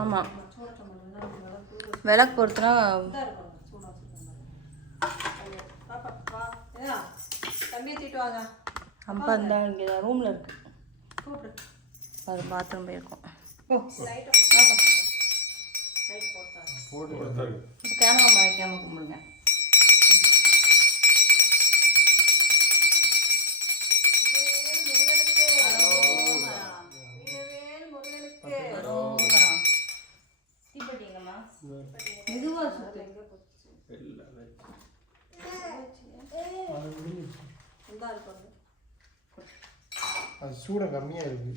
ஆமா விளக்கு பொறுத்துனா அம்பா இருந்தா இங்கே ரூம்ல இருக்கு அது பாத்ரூம் போயிருக்கோம் கேமரா மறைக்காம கும்பிடுங்க அது சூடம் கம்மியா இருக்கு.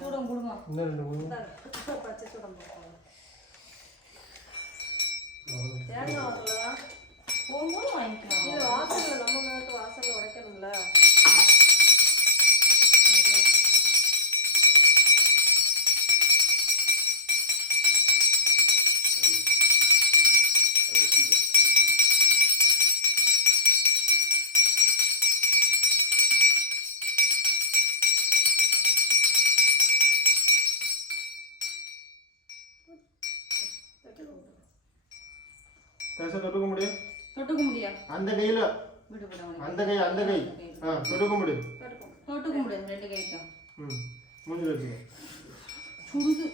சூடம் கொடுங்க. இன்னும் ரெண்டு கொடுங்க. பச்சை சூடம் போடுங்க. தேங்காய் வாங்கலாம். போகும்போது வாங்கிக்கலாம். இது வாசல்ல நம்ம வீட்டு வாசல்ல உடைக்கணும்ல. தொட்டுக்க முடியும். தொட்டுக்க முடியா? அந்த கையில. அந்த கை அந்த கை. தொட்டுக்க முடியும். தொட்டுக்க முடியும் ரெண்டு கைக்கும். மூஞ்சில வச்சு. சுடுது.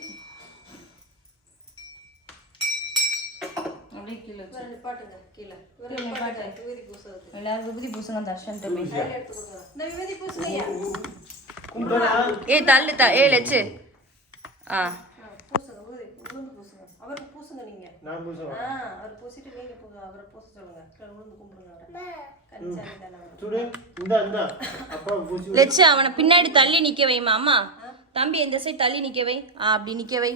அப்படியே கீழ வச்சு. நிப்பாட்டுங்க கீழ. நிப்பாட்டு. விபூதி பூசுறது. எல்லாரும் விபூதி பூசுங்க தர்ஷன்ட்ட போய். எடுத்து கொடுங்க. இந்த விபூதி பூசுங்கயா. கும்படா. ஏய் தள்ளு லெச்சு. பூசுங்க விபூதி பூசுங்க. அவருக்கு பூசுங்க நீங்க. நான் பூசுறேன். அவர் பூசிட்டு நீங்க அவரை பூச சொல்லுங்க. விழுந்து கும்பிடுங்க அவரை. கஞ்சாரி தான அவரு. சுடு. இந்த அப்பா பூசி. லெச்சு அவனை பின்னாடி தள்ளி நிக்க வைமா அம்மா. தம்பி இந்த சைடு தள்ளி நிக்க வை. அப்படி நிக்க வை.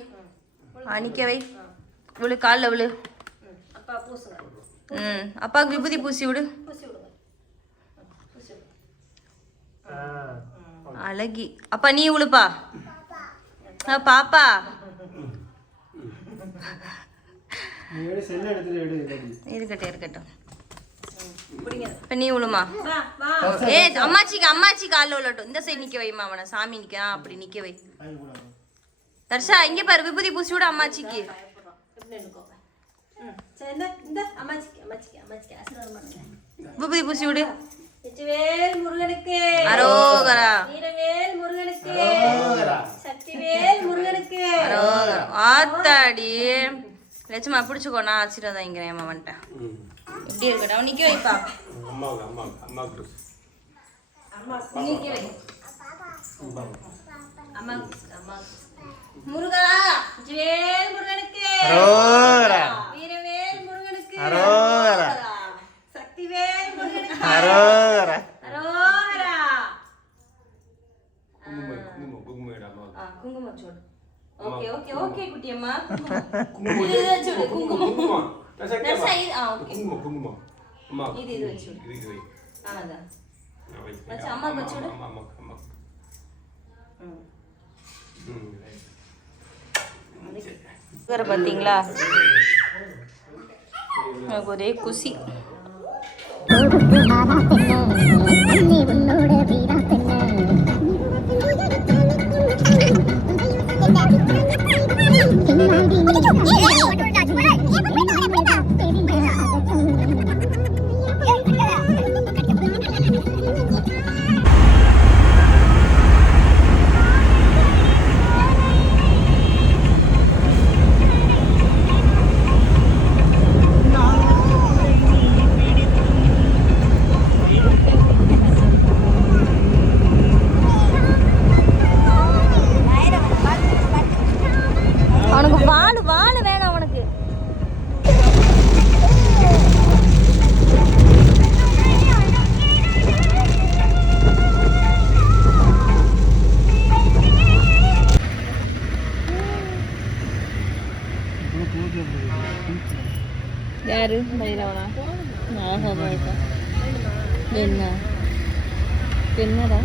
நிக்க வை. விழு கால்ல விழு. அப்பா பூசுங்க. அப்பாக்கு விபூதி பூசி விடு. பூசி விடுங்க. பூசி விடுங்க. அழகி. அப்பா நீ விழுப்பா. பாப்பா. நீ எடு செல்ல எடுத்து எடு. இருக்கட்டும். இப்ப நீ விழுமா. அம்மாச்சி கால்ல விழட்டும். இந்த சைடு நிக்க வைமா அவனை. சாமி நிக்க அப்படி நிக்க வை. தர்ஷா இங்க பாரு விபூதி பூசி விடு அம்மாச்சிக்கு. விபூதி பூசி விடு. வெற்றிவேல் முருகனுக்கு அரோகரா. வீரவேல் முருகனுக்கு சக்திவேல் முருகனுக்கு அரோகரா. ஆத்தாடி லட்சுமா பிடிச்சுக்கோ. நான் ஆசீர்வாதம் வாங்கிறேன் அவன்கிட்ட. இப்படி இருக்கட்டும். அவன் நிக்க வைப்பா. நிக்க வை. முருகா வெற்றிவேல் முருகனுக்கு அரோகரா. வீரவேல் முருகனுக்கு அரோகரா. சக்திவேல் முருகனுக்கு அரோகரா. அரோகரா. குங்குமம் சூடு. ஓகே குட்டியம்மா. குங்குமம். இது வச்சு அதான் வச்சு அம்மா வச்சு விடு. பார்த்தீங்களா எனக்கு ஒரே குசி. யாரு பைரவனா அழகா தான் இருக்கா என்ன என்னடா